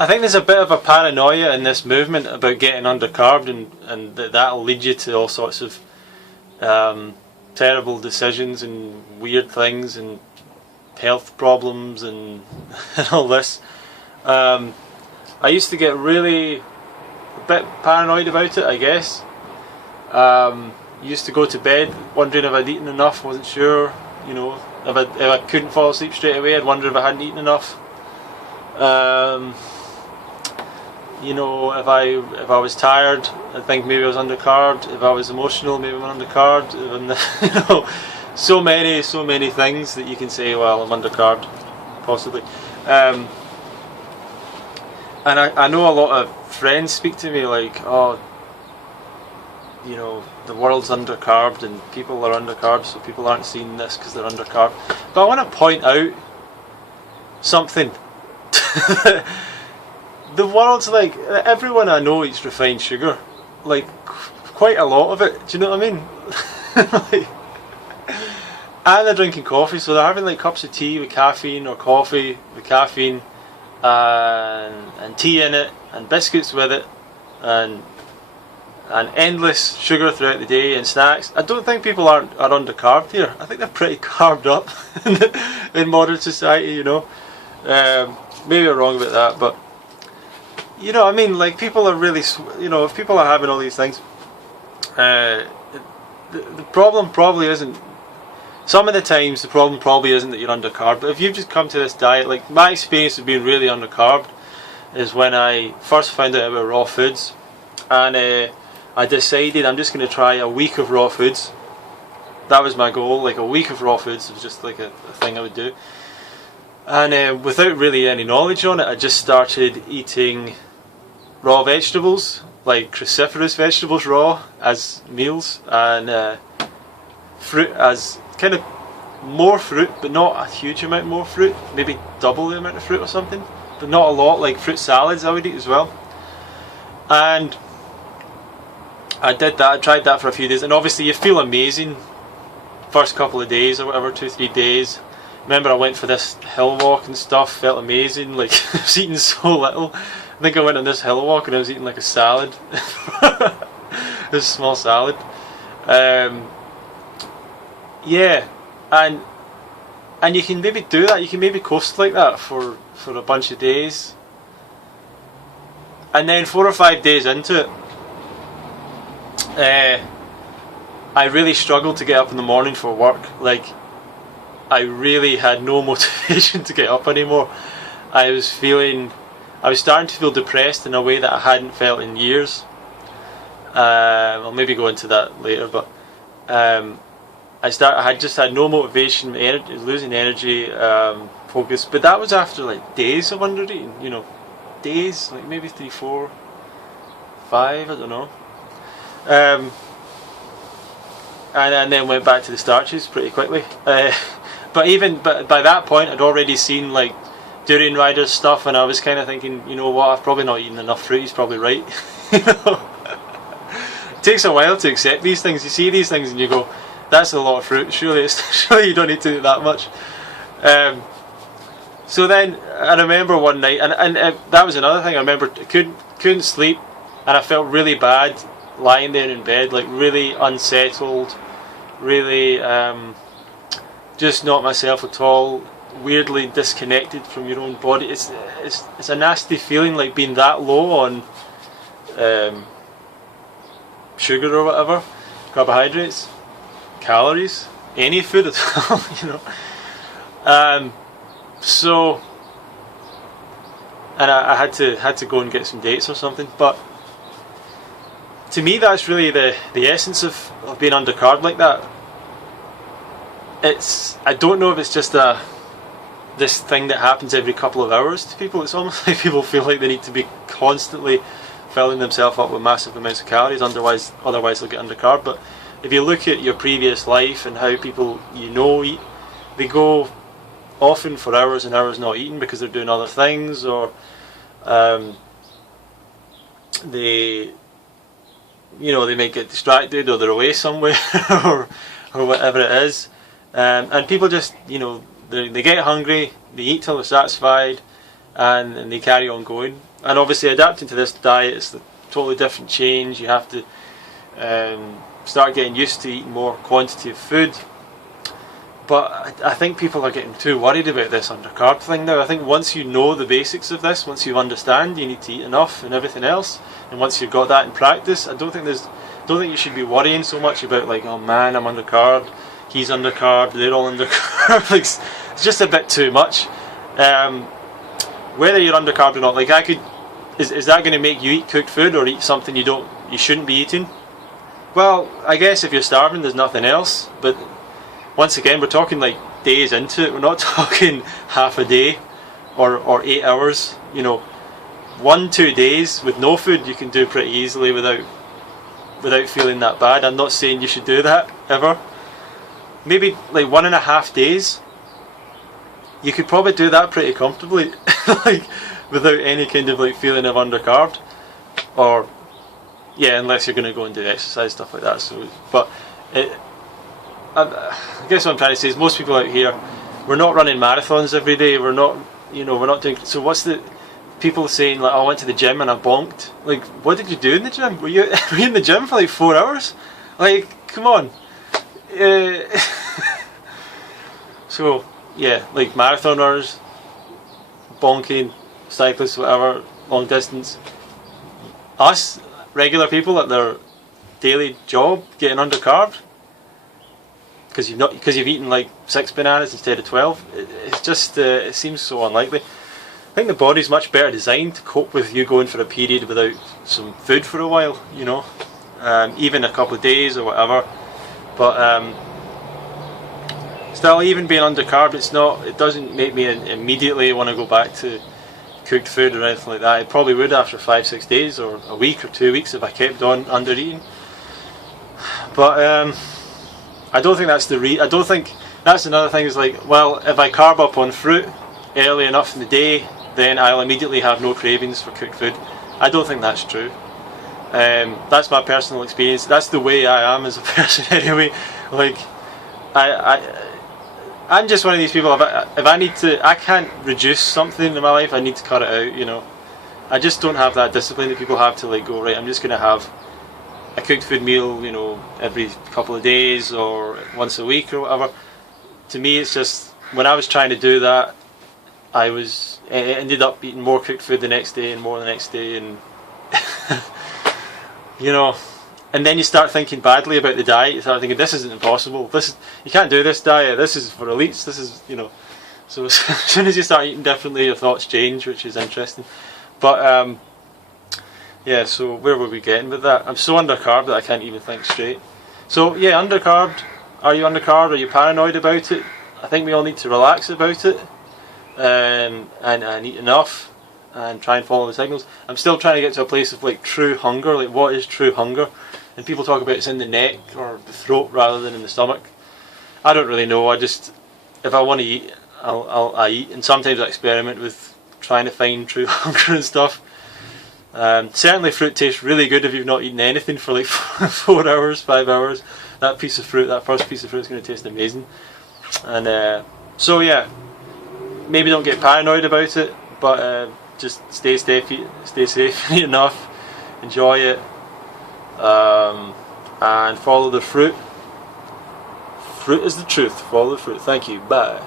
I think there's a bit of a paranoia in this movement about getting undercarbed, and that'll lead you to all sorts of terrible decisions and weird things and health problems and, and all this. I used to get really a bit paranoid about it, I guess. Used to go to bed wondering if I'd eaten enough, wasn't sure, you know, if I couldn't fall asleep straight away, I'd wonder if I hadn't eaten enough. You know, if I was tired, I'd think maybe I was undercarbed. If I was emotional, maybe I'm undercarbed. You know, so many things that you can say, well, I'm undercarbed, possibly. And I know a lot of friends speak to me like, oh, you know, the world's undercarbed and people are undercarbed, so people aren't seeing this because they're undercarbed. But I want to point out something. The world's like, everyone I know eats refined sugar, like quite a lot of it. Do you know what I mean? Like, and they're drinking coffee, so they're having like cups of tea with caffeine or coffee with caffeine, and tea in it, and biscuits with it, and endless sugar throughout the day and snacks. I don't think people are undercarbed here. I think they're pretty carved up in modern society, you know. Maybe I'm wrong about that, but you know, I mean, like, people are really, you know, if people are having all these things, the problem probably isn't, some of the times the problem probably isn't that you're undercarbed, but if you've just come to this diet, like my experience of being really undercarbed is when I first found out about raw foods, and I decided I'm just going to try a week of raw foods. That was my goal, like a week of raw foods was just like a thing I would do. And without really any knowledge on it, I just started eating raw vegetables, like cruciferous vegetables raw as meals, and fruit as kind of more fruit, but not a huge amount more fruit, maybe double the amount of fruit or something, but not a lot, like fruit salads I would eat as well. And I did that, I tried that for a few days, and obviously you feel amazing first couple of days or whatever, 2-3 days. Remember I went for this hill walk and stuff, felt amazing, like I was eating so little. I think I went on this hill walk and I was eating like a salad, a small salad. Yeah, and you can maybe do that, you can maybe coast like that for a bunch of days. And then 4 or 5 days into it, I really struggled to get up in the morning for work. Like, I really had no motivation to get up anymore. I was starting to feel depressed in a way that I hadn't felt in years. I'll maybe go into that later, but I had just had no motivation, losing energy, focus. But that was after like days of under eating, you know, days, like maybe 3, 4, 5, I don't know. And then went back to the starches pretty quickly. But by that point, I'd already seen like Durian Rider's stuff, and I was kind of thinking, you know what, I've probably not eaten enough fruit. He's probably right. You know, it takes a while to accept these things. You see these things and you go, that's a lot of fruit. Surely you don't need to eat that much. So then I remember one night, and that was another thing. I remember I couldn't sleep, and I felt really bad lying there in bed, like really unsettled, really just not myself at all, weirdly disconnected from your own body. It's a nasty feeling, like being that low on sugar or whatever, carbohydrates, calories, any food at all, you know. So, and I had to go and get some dates or something. But to me, that's really the essence of being undercarbed like that. I don't know if it's just this thing that happens every couple of hours to people. It's almost like people feel like they need to be constantly filling themselves up with massive amounts of calories, otherwise they'll get undercarb. But if you look at your previous life and how people you know eat, they go often for hours and hours not eating because they're doing other things, or they might get distracted, or they're away somewhere or whatever it is. And people just, they get hungry, they eat till they're satisfied, and they carry on going. And obviously adapting to this diet is a totally different change. You have to start getting used to eating more quantity of food. But I think people are getting too worried about this undercarb thing now. I think once you know the basics of this, once you understand you need to eat enough and everything else, and once you've got that in practice, I don't think you should be worrying so much about like, oh man, I'm undercarb, he's undercarb, they're all undercarb. Like, it's just a bit too much. Whether you're undercarb or not, like is that going to make you eat cooked food or eat something you shouldn't be eating? Well, I guess if you're starving, there's nothing else. But once again, we're talking like days into it. We're not talking half a day or 8 hours. 1-2 days with no food you can do pretty easily without feeling that bad. I'm not saying you should do that ever. Maybe like 1.5 days. You could probably do that pretty comfortably, like without any kind of like feeling of undercarved, or unless you're going to go and do exercise, stuff like that. So, but I guess what I'm trying to say is most people out here, we're not running marathons every day. We're not doing. So what's the people saying like, oh, I went to the gym and I bonked? Like, what did you do in the gym? Were you in the gym for like 4 hours? Like, come on. So yeah, like marathoners, bonking, cyclists, whatever, long distance. Us regular people at their daily job getting undercarved because you've eaten like 6 bananas instead of 12. It's just it seems so unlikely. I think the body's much better designed to cope with you going for a period without some food for a while. Even a couple of days or whatever. But still, even being undercarb, it doesn't make me immediately want to go back to cooked food or anything like that. It probably would after 5-6 days or a week or 2 weeks if I kept on under eating. But I don't think that's I don't think that's another thing. Is like, well, if I carb up on fruit early enough in the day, then I'll immediately have no cravings for cooked food. I don't think that's true. That's my personal experience. That's the way I am as a person anyway. Like, I'm just one of these people. If I need to, I can't reduce something in my life. I need to cut it out. I just don't have that discipline that people have to like go, right, I'm just going to have a cooked food meal, every couple of days or once a week or whatever. To me, it's just when I was trying to do that, I ended up eating more cooked food the next day and more the next day, and and then you start thinking badly about the diet. You start thinking, this isn't impossible. You can't do this diet. This is for elites. This is, So as soon as you start eating differently, your thoughts change, which is interesting. But yeah. So where were we getting with that? I'm so undercarb that I can't even think straight. So yeah, undercarbed. Are you undercarb? Are you paranoid about it? I think we all need to relax about it, and eat enough, and try and follow the signals. I'm still trying to get to a place of like true hunger. Like, what is true hunger? And people talk about it's in the neck or the throat rather than in the stomach. I don't really know. If I want to eat, I eat, and sometimes I experiment with trying to find true hunger and stuff. Certainly fruit tastes really good if you've not eaten anything for like 4 hours, 5 hours. That first piece of fruit is going to taste amazing. And so yeah, maybe don't get paranoid about it, but just stay safe, eat enough, enjoy it, and follow the fruit. Fruit is the truth. Follow the fruit. Thank you. Bye.